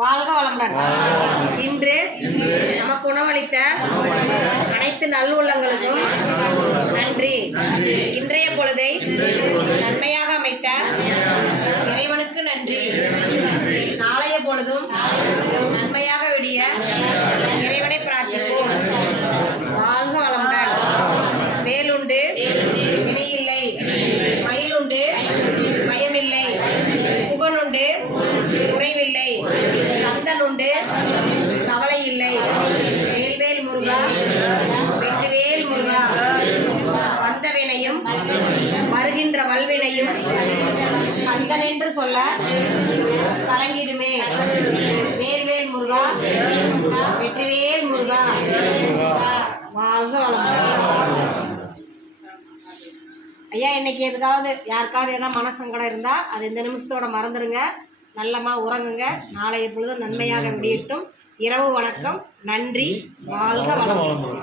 வாழ்க வளமுடன். இன்று நமக்கு உணவளித்த அனைத்து நல்லுள்ளங்களுக்கும் நன்றி. இன்றைய பொழுதை நன்மையாக அமைத்த இறைவனுக்கு நன்றி. நாளைய பொழுதும் நன்மையாக விடிய இறைவனை பிரார்த்திப்போம். வாழ்க வளமுடன். வேலுண்டு இணையில்லை, மயிலுண்டு பயமில்லை, புகழுண்டு குறைவில்லை, கந்தனுண்டு கவலை இல்லை. வேல்வேல் முருகா, வெற்றிவேல் முருகா. வந்த வினையும் வருகின்ற வல்வினையும் கந்தனென்று சொல்ல கலங்கிடுமே. வேல்வேல் முருகா, வெற்றிவேல் முருகா. வாழ்க வளமுடன். ஐயா, இன்னைக்கு எதுக்காவது யாருக்காவது எதாவது மனசங்கடம் இருந்தால் அது இந்த நிமிஷத்தோட மறந்துடுங்க. நல்லமா உறங்குங்க. நாளைய பொழுதும் நன்மையாக விடியட்டும். இரவு வணக்கம். நன்றி. வாழ்க வளமுடன்.